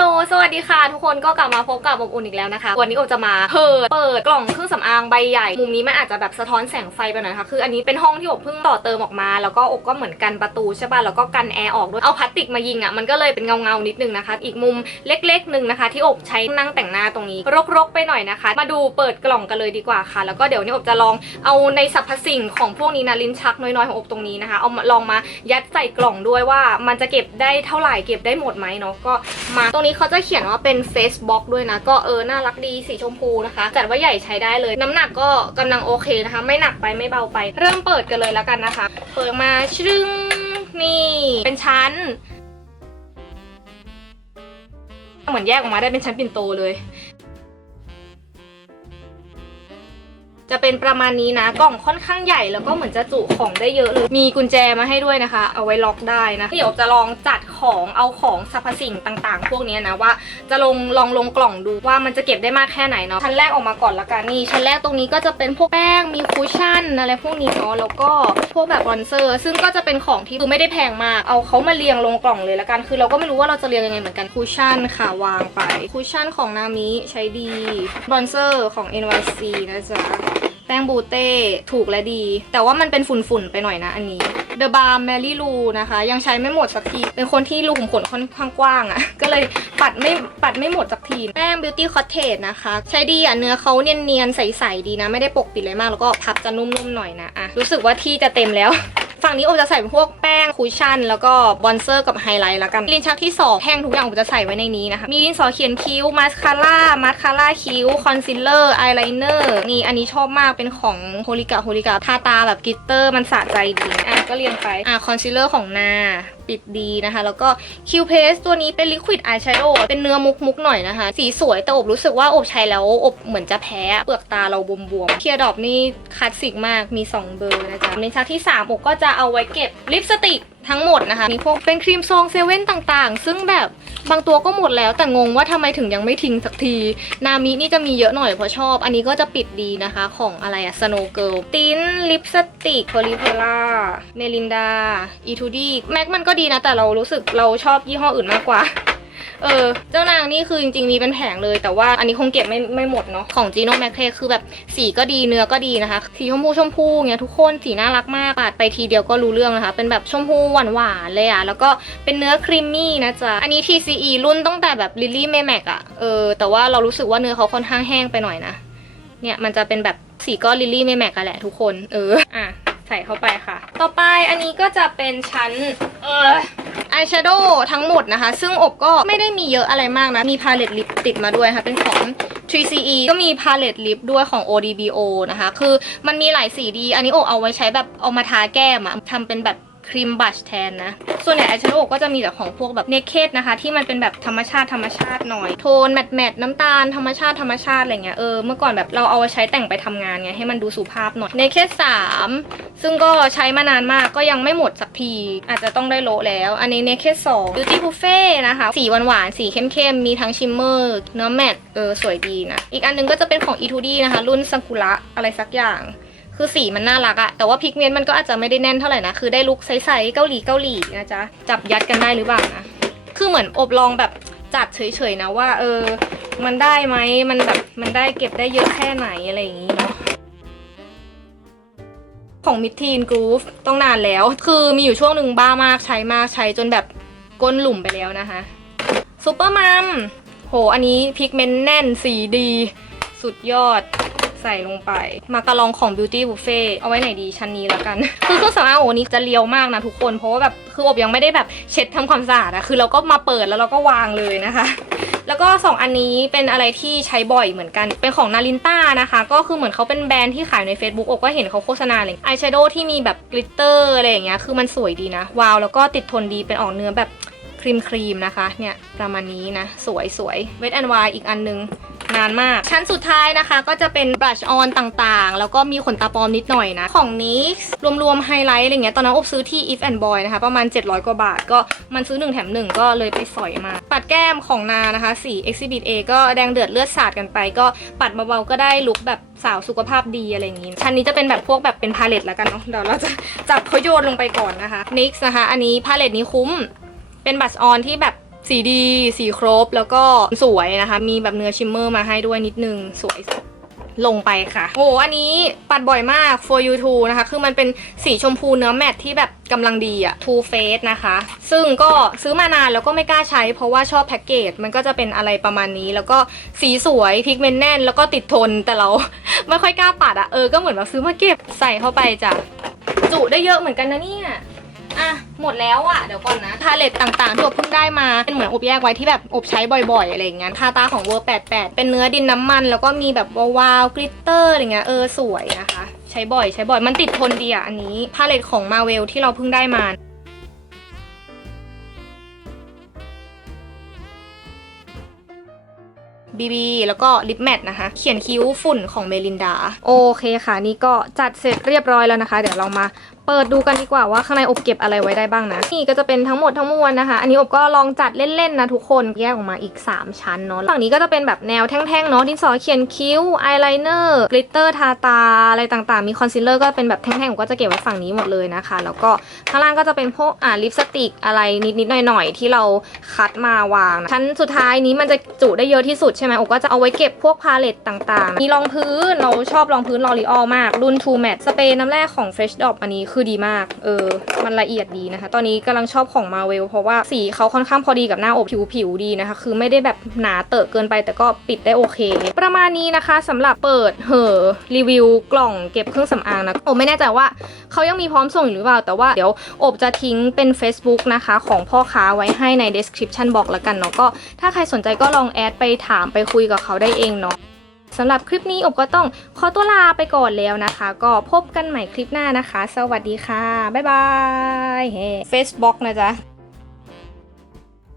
ล สวัสดีค่ะ ทุกคนก็กลับมาพบกับอบอุ่นอีกแล้วนะคะ วันนี้โอจะมาเปิดเปิดกล่องเครื่องสำอางใบใหญ่ มุมนี้มันอาจจะแบบสะท้อนแสงไฟไปหน่อยนะคะคืออันนี้เป็นห้องที่อบเพิ่งต่อเติมออกมา แล้วก็อบก็เหมือนกันประตูใช่ป่ะ แล้วก็กันแอร์ออกด้วย เอาพลาสติกมายิงอะ มันก็เลยเป็นเงาเงานิดนึงนะคะ อีกมุมเล็กๆหนึ่งนะคะ ที่อบใช้นั่งแต่งหน้าตรงนี้ รกๆไปหน่อยนะคะ มาดูเปิดกล่องกันเลยดีกว่าค่ะ แล้วก็เดี๋ยวนี้อบจะลองเอาในสรรพสิ่งของพวกนี้นะลิ้นชักน้อยๆของอบตรงนี้นะคะ เอามาลองมายัดใส่กล่องด้วยว่า มันจะเก็บได้เท่าไหร่เก็บได้หมดไหมเนาะ ก็มาตรงนี้เขาจะเขียนว่าเป็นเฟซบ็อกด้วยนะ ก็เออ น่ารักดีสีชมพูนะคะ จัดว่าใหญ่ใช้ได้เลย น้ำหนักก็กำลังโอเคนะคะ ไม่หนักไปไม่เบาไป เริ่มเปิดกันเลยแล้วกันนะคะ เปิดมาชึ้งนี่ เป็นชั้น เหมือนแยกออกมาได้เป็นชั้นปิ่นโตเลย จะเป็นประมาณนี้นะกล่องค่อนข้างใหญ่แล้วก็เหมือนจะจุของได้เยอะเลยมีกุญแจมาให้ด้วยนะคะ เอาไว้ล็อกได้นะเดี๋ยวจะลองจัดของเอาของสรรพสิ่งต่าง ๆ พวกนี้นะว่าจะลงลองลงกล่องดูว่ามันจะเก็บได้มากแค่ไหนเนาะชั้นแรกออกมาก่อนละกันนี่ชั้นแรกตรงนี้ก็จะเป็นพวกแป้งมีคุชชั่นอะไรพวกนี้เนาะแล้วก็พวกแบบบอนเซอร์ ซึ่งก็จะเป็นของที่คือไม่ได้แพงมาก เอาเขามาเรียงลงกล่องเลยละกัน คือเราก็ไม่รู้ว่าเราจะเรียงยังไงเหมือนกันคุชชั่นค่ะวางไปคุชชั่นของนามิใช้ดีบอนเซอร์ของ NYC นะจ๊ะ แป้งบูเต้ถูกและดี แต่ว่ามันเป็นฝุ่นๆไปหน่อยนะอันนี้ The Bar Mary Lou นะคะ ยังใช้ไม่หมดสักที เป็นคนที่รูขุมขนค่อนข้างกว้างอะ่ะ ก็เลยปัดไม่ปัดไม่หมดสักที แป้ง Beauty Cottage นะคะ ใช้ดีอะเนื้อเขาเนียนๆใสๆดีนะ ไม่ได้ปกปิดเลยมากแล้วก็พับจะนุ่มๆหน่อยนะอะรู้สึกว่าที่จะเต็มแล้ว ฝั่งนี้โอจะใส่เป็นพวกแป้งคุชชั่น แล้วก็บอนเซอร์กับไฮไลท์แล้วกันลิ้นชักที่2แห้งทุกอย่างโอจะใส่ไว้ในนี้นะคะ มีดินสอเขียนคิ้วมาสคาร่ามาสคาร่าคิ้วคอนซีลเลอร์อายไลเนอร์นี่อันนี้ชอบมากเป็นของโฮลิกาโฮลิกาทาตาแบบกิตเตอร์มันสะใจดีอะก็เรียงไปอะคอนซีลเลอร์ของนา ปิดดีนะคะ แล้วก็คิวเพสตัวนี้เป็นลิควิดอายแชโดว์เป็นเนื้อมุกมุกหน่อยนะคะ สีสวยแต่อบรู้สึกว่าอบใช้แล้วอบเหมือนจะแพ้เปลือกตาเราบวมๆเคียร์ดอปนี่คลาสสิกมากมี 2 เบอร์นะจ๊ะในชั้นที่ 3 อบก็จะเอาไว้เก็บลิปสติกทั้งหมดนะคะ มีพวกเป็นครีมซองเซเว่นต่างๆ ซึ่งแบบบางตัวก็หมดแล้วแต่งงว่าทำไมถึงยังไม่ทิ้งสักที นามินี่จะมีเยอะหน่อยเพราะชอบ อันนี้ก็จะปิดดีนะคะของอะไรอะสโนเกิลตินลิปสติกโพลิเพล่าเมลินดาอีทูดี้แม็กมันก็ดีนะแต่เรารู้สึกเราชอบยี่ห้ออื่นมากกว่า เออ เจ้านางนี่คือจริงๆมีเป็นแผงเลย แต่ว่าอันนี้คงเก็บไม่ไม่หมดเนาะ ของจีโน่แมคเคคือแบบสีก็ดีเนื้อก็ดีนะคะ สีชมพูชมพูเงี้ยทุกคนสีน่ารักมากปาดไปทีเดียวก็รู้เรื่องนะคะ เป็นแบบชมพูหวานหวานๆเลยอะแล้วก็เป็นเนื้อครีมมี่นะจ๊ะ อันนี้ TCE รุ่นตั้งแต่แบบลิลลี่เมแม็กอะเออ แต่ว่าเรารู้สึกว่าเนื้อเขาค่อนข้างแห้งไปหน่อยนะ เนี่ยมันจะเป็นแบบสีก็ลิลลี่เมแม็กกันแหละทุกคน เออ อะใส่เข้าไปค่ะ ต่อไปอันนี้ก็จะเป็นชั้น เออ อายแชโดว์ทั้งหมดนะคะ ซึ่งอบก็ไม่ได้มีเยอะอะไรมากนะ มีพาเลตลิปติดมาด้วยค่ะ เป็นของ 3CE ก็มีพาเลตลิปด้วยของ ODBO นะคะ คือมันมีหลายสีดี อันนี้อบเอาไว้ใช้แบบเอามาทาแก้มอะทำเป็นแบบ ครีมบัชแทนนะ ส่วนใหญ่อายแชโดว์ก็จะมีแต่ของพวกแบบเนคเคดนะคะ ที่มันเป็นแบบธรรมชาติธรรมชาติหน่อย โทนแมตต์แมตต์น้ำตาลธรรมชาติธรรมชาติอะไรเงี้ย เออ เมื่อก่อนแบบเราเอาไว้ใช้แต่งไปทำงานไง ให้มันดูสุภาพหน่อย เนคเคดสามซึ่งก็ใช้มานานมากก็ยังไม่หมดสักที อาจจะต้องได้โลแล้ว อันนี้เนคเคดสองบิวตี้บุฟเฟ่นะคะ สีหวานๆ สีเข้มๆ มีทั้งชิมเมอร์ เนื้อแมตต์เออ สวยดีนะ อีกอันหนึงก็จะเป็นของ e 2 d นะคะ รุ่นซากุระอะไรสักอย่าง คือสีมันน่ารักอะแต่ว่าพิกเมนต์มันก็อาจจะไม่ได้แน่นเท่าไหร่นะ คือได้ลุคใสๆเกาหลีเกาหลีนะจ๊ะ จับยัดกันได้หรือเปล่านะ คือเหมือนอบลองแบบจัดเฉยๆนะว่า เออ มันได้ไหมมันแบบมันได้เก็บได้เยอะแค่ไหนอะไรอย่างนี้เนาะของมิทีนกรูฟต้องนานแล้ว คือมีอยู่ช่วงหนึ่งบ้ามากใช้มากใช้จนแบบก้นหลุมไปแล้วนะคะซูเปอร์มัมโห อันนี้พิกเมนต์แน่นสีดี สุดยอด ใส่ลงไป มากระลองของ Beauty Buffet เอาไว้ไหนดีชั้นนี้แล้วกัน คือเครื่องสำอางโอ้นี้จะเลียวมากนะทุกคน เพราะว่าแบบคืออบยังไม่ได้แบบเช็ดทำความสะอาดอะคือเราก็มาเปิดแล้วเราก็วางเลยนะคะ แล้วก็ 2 อันนี้เป็นอะไรที่ใช้บ่อยเหมือนกัน เป็นของนารินต้านะคะ ก็คือเหมือนเขาเป็นแบรนด์ที่ขายใน Facebook อก็เห็นเขาโฆษณาเลยอายแชโดว์ที่มีแบบกลิตเตอร์อะไรอย่างเงี้ย คือมันสวยดีนะ วาว แล้วก็ติดทนดี เป็นออกเนื้อแบบครีมครีมนะคะ เนี่ยประมาณนี้นะ สวยสวยเวทแอนวายอีกอันนึง นานมาก ชั้นสุดท้ายนะคะ ก็จะเป็นบลัชออนต่างๆ แล้วก็มีขนตาปลอมนิดหน่อยนะ ของนี้รวมๆไฮไลท์อะไรเงี้ยตอนนั้นอบซื้อที่ If and Boy นะคะ ประมาณ 700 กว่าบาท ก็มันซื้อ 1 แถม 1 ก็เลยไปสอยมา ปัดแก้มของนานะคะสี Exhibit A ก็แดงเดือดเลือดสาดกันไป ก็ปัดเบาๆก็ได้ลุคแบบสาวสุขภาพดีอะไรอย่างงี้ชั้นนี้จะเป็นแบบพวกแบบเป็นพาเลตแล้วกันเนาะเดี๋ยวเราจะจับเขาโยนลงไปก่อนนะคะ NYX นะคะ อันนี้พาเลตนี้คุ้มเป็นบัตรออนที่แบบ สีดี สีครบแล้วก็สวยนะคะ มีแบบเนื้อชิมเมอร์มาให้ด้วยนิดนึงสวยลงไปค่ะ โอ้อันนี้ปัดบ่อยมาก for you too นะคะ คือมันเป็นสีชมพูเนื้อแมตที่แบบกำลังดีอะ too face นะคะ ซึ่งก็ซื้อมานานแล้วก็ไม่กล้าใช้ เพราะว่าชอบแพ็กเกจ มันก็จะเป็นอะไรประมาณนี้ แล้วก็สีสวยพิกเมนต์แน่น แล้วก็ติดทน แต่เรา ไม่ค่อยกล้าปัดอะเออ ก็เหมือนแบบซื้อมาเก็บใส่เข้าไปจ้ะ จุได้เยอะเหมือนกันนะเนี่ย อะหมดแล้วอะเดี๋ยวก่อนนะพาเลตต่างๆที่อบเพิ่งได้มาเป็นเหมือนอบแยกไว้ที่แบบอบใช้บ่อยๆอะไรอย่างเงี้ยทาตาของเวอร์88เป็นเนื้อดินน้ำมัน แล้วก็มีแบบวาวๆกลิตเตอร์อะไรเงี้ยเออสวยนะคะ ใช้บ่อยใช้บ่อยมันติดทนดีอะอันนี้พาเลตของมาเวลที่เราเพิ่งได้มาบีบีแล้วก็ลิปแมทนะคะ เขียนคิ้วฝุ่นของเมลินดา โอเคค่ะ นี่ก็จัดเสร็จเรียบร้อยแล้วนะคะ เดี๋ยวเรามา เปิดดูกันดีกว่าว่าข้างในอบเก็บอะไรไว้ได้บ้างนะ นี่ก็จะเป็นทั้งหมดทั้งมวลนะคะ อันนี้อบก็ลองจัดเล่นๆนะทุกคนแยกออกมาอีก 3 ชั้นเนาะฝั่งนี้ก็จะเป็นแบบแนวแท่งๆเนาะดินสอเขียนคิ้วอายไลเนอร์กลิตเตอร์ทาตาอะไรต่างๆ มีคอนซีลเลอร์ก็เป็นแบบแท่งๆผมก็จะเก็บไว้ฝั่งนี้หมดเลยนะคะ แล้วก็ข้างล่างก็จะเป็นพวกอ่าลิปสติกอะไรนิดๆหน่อยๆที่เราคัดมาวางนะชั้นสุดท้ายนี้มันจะจุได้เยอะที่สุดใช่ไหมอบก็จะเอาไว้เก็บพวกพาเลตต่างๆ มีรองพื้นเราชอบรองพื้นลอรีออลมากรุ่น True Matte สเปรย์น้ำแร่ของ Fresh Drop อันนี้คืือดีมาก เออ มันละเอียดดีนะคะ ตอนนี้กำลังชอบของ Marvel เพราะว่าสีเขาค่อนข้างพอดีกับหน้าอบผิวผิวดีนะคะ คือไม่ได้แบบหนาเตอะเกินไปแต่ก็ปิดได้โอเค ประมาณนี้นะคะสำหรับเปิดเหอรีวิวกล่องเก็บเครื่องสำอางนะโอบไม่แน่ใจว่าเขายังมีพร้อมส่งหรือเปล่า แต่ว่าเดี๋ยวอบจะทิ้งเป็น Facebook นะคะ ของพ่อค้าไว้ให้ใน description บอกแล้วกันเนาะก็ถ้าใครสนใจก็ลองแอดไปถามไปคุยกับเขาได้เองเนาะ สำหรับคลิปนี้อบก็ต้องขอตัวลาไปก่อนแล้วนะคะ ก็พบกันใหม่คลิปหน้านะคะ สวัสดีค่ะ บ๊ายบายเฮ้ Facebook นะจ๊ะ